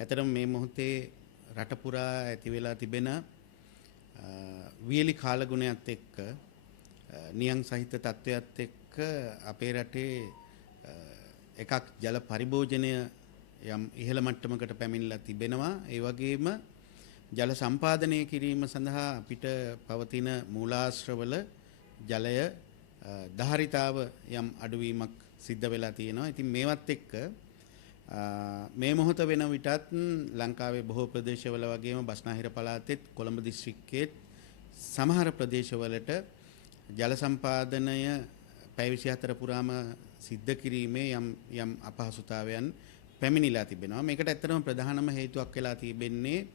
ඇතරම මේ මොහොතේ රට පුරා ඇති වෙලා තිබෙන වියලි කාලගුණයත් එක්ක නියං සහිත තත්ත්වයක් එක්ක අපේ රටේ එකක් ජල පරිභෝජනය යම් ඉහළ මට්ටමකට පැමිණලා තිබෙනවා. ඒ වගේම ජල සම්පාදනය කිරීම සඳහා අපිට පවතින මූලාශ්‍රවල ජලය ධාරිතාව යම් අඩුවීමක් සිද්ධ වෙලා තියෙනවා. ඉතින් මේවත් එක්ක මේ මොහොත වෙන විටත් ලංකාවේ බොහෝ ප්‍රදේශවල වගේම බස්නාහිර පළාතෙත් කොළඹ දිස්ත්‍රික්කයේ සමහර ප්‍රදේශවලට ජල සම්පාදනය පැය 24 පුරාම සිද්ධ කිරීමේ යම් අපහසුතාවයන් පැමිණිලා තිබෙනවා. මේකට ඇත්තටම ප්‍රධානම හේතුවක් වෙලා තිබෙන්නේ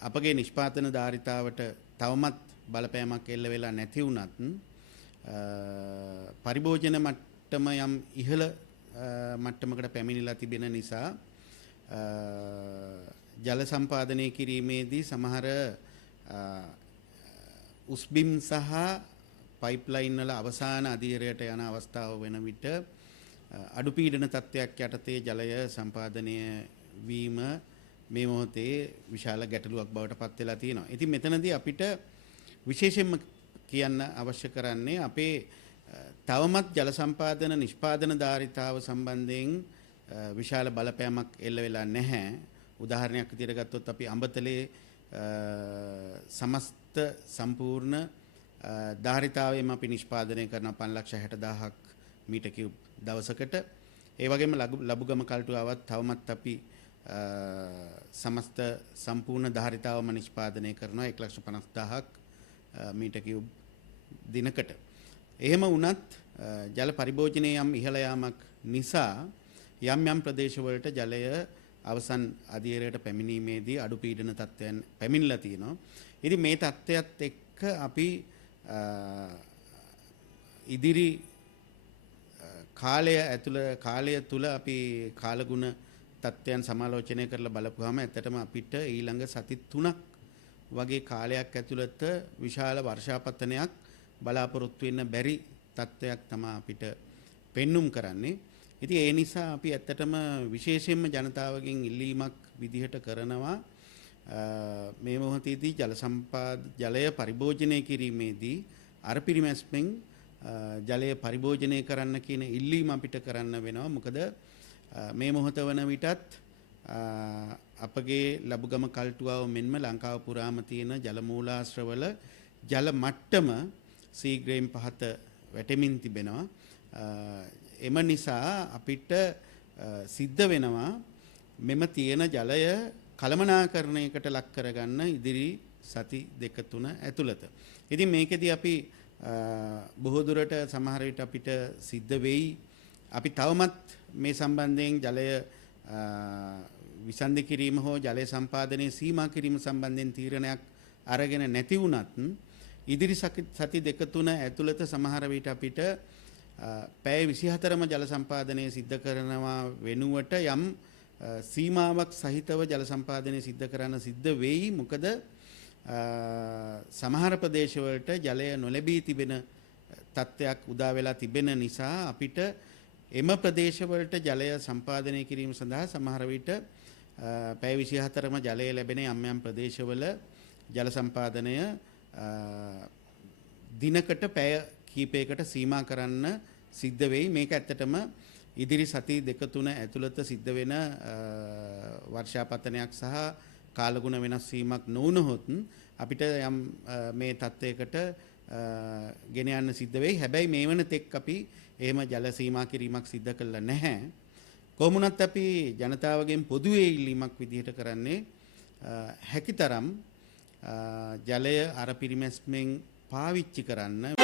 අපගේ නිෂ්පාදන ධාරිතාවට තවමත් බලපෑමක් එල්ල වෙලා නැති වුණත් පරිභෝජන මට්ටම යම් ඉහළ මට්ටමකට පැමිණිලා තිබෙන නිසා ජල සම්පාදනය කිරීමේදී සමහර උස්බිම් සහ පයිප්ලයින් වල අවසාන අධීරයට යන අවස්ථාව වෙන විට අඩු පීඩන තත්ත්වයක් යටතේ ජලය සම්පාදනය වීම මේ මොහොතේ විශාල ගැටලුවක් බවට පත් වෙලා තියෙනවා. ඉතින් මෙතනදී අපිට විශේෂයෙන්ම කියන්න අවශ්‍ය කරන්නේ අපේ තවමත් ජල සම්පාදන නිෂ්පාදන ධාරිතාව සම්බන්ධයෙන් විශාල බලපෑමක් එල්ල වෙලා නැහැ. උදාහරණයක් විදිහට ගත්තොත් අපි අඹතලේ සමස්ත සම්පූර්ණ ධාරිතාවයෙන් අපි නිෂ්පාදනය කරන 5,60,000ක් මීටර් කියුබ් දවසකට. ඒ වගේම ලබුගම කල්ටුවාවත් තවමත් අපි සමස්ත සම්පූර්ණ ධාරිතාවම නිෂ්පාදනය කරනවා 1,50,000ක් මීටර් කියුබ් දිනකට. එහෙම වුණත් ජල පරිභෝජනයේ යම් ඉහළ යාමක් නිසා යම් ප්‍රදේශවලට ජලය අවසන් අධීරයට පැමිණීමේදී අඩු පීඩන තත්ත්වයන් පැමිණලා තියෙනවා. ඉතින් මේ තත්ත්වයත් එක්ක අපි ඉදිරි කාලය තුල අපි කාලගුණ තත්ත්වයන් සමාලෝචනය කරලා බලපුවාම ඇත්තටම අපිට ඊළඟ සති 3ක් වගේ කාලයක් ඇතුළත විශාල වර්ෂාපතනයක් බලාපොරොත්තු වෙන්න බැරි තත්ත්වයක් තමයි අපිට පෙන්눔 කරන්නේ. ඉතින් ඒ නිසා අපි ඇත්තටම විශේෂයෙන්ම ජනතාවගෙන් ඉල්ලීමක් විදිහට කරනවා මේ මොහොතේදී ජලය පරිභෝජනය කිරීමේදී අර පිරිමැස්මෙන් ජලය පරිභෝජනය කරන්න කියන ඉල්ලීම අපිට කරන්න වෙනවා. මොකද මේ මොහොත වන විටත් අපගේ ලබුගම කල්ටුවාව මෙන්ම ලංකාව පුරාම තියෙන ජල මූලාශ්‍රවල ජල මට්ටම සීග්‍රයෙන් පහත වැටෙමින් තිබෙනවා. එම නිසා අපිට සිද්ධ වෙනවා මෙම තියෙන ජලය කළමනාකරණයකට ලක් කරගන්න ඉදිරි සති 2-3 ඇතුළත. ඉතින් මේකෙදී අපි බොහෝ දුරට සමහර විට අපිට සිද්ධ වෙයි අපි තවමත් මේ සම්බන්ධයෙන් ජලය විසන්ධි කිරීම හෝ ජලය සම්පාදනයේ සීමා කිරීම සම්බන්ධයෙන් තීරණයක් අරගෙන නැති වුණත් ඉදිරි සති 2-3 ඇතුළත සමහර විට අපිට පැය 24ම ජල සම්පාදනය සිද්ධ කරනවා වෙනුවට යම් සීමාවක් සහිතව ජල සම්පාදනය සිද්ධ කරන්න සිද්ධ වෙයි. මොකද සමහර ප්‍රදේශවලට ජලය නොලැබී තිබෙන තත්ත්වයක් උදා වෙලා තිබෙන නිසා අපිට එම ප්‍රදේශවලට ජලය සම්පාදනය කිරීම සඳහා සමහර විට පැය 24ම ජලය ලැබෙන යම් ප්‍රදේශවල ජල සම්පාදනය දිනකට පැය කීපයකට සීමා කරන්න සිද්ධ වෙයි. මේක ඇත්තටම ඉදිරි සති 2-3 ඇතුළත සිද්ධ වෙන වර්ෂාපතනයක් සහ කාලගුණ වෙනස් වීමක් නොවුනහොත් අපිට යම් මේ තත්ත්වයකට ගෙන යන්න සිද්ධ වෙයි. හැබැයි මේ වන තෙක් අපි එහෙම ජල සීමා කිරීමක් සිද්ධ කළා නැහැ. කොහොමුණත් අපි ජනතාවගෙන් පොදුවේ ඉල්ලීමක් විදිහට කරන්නේ හැකිතරම් ජලය අර පිරිමැස්මෙන් පාවිච්චි කරන්න.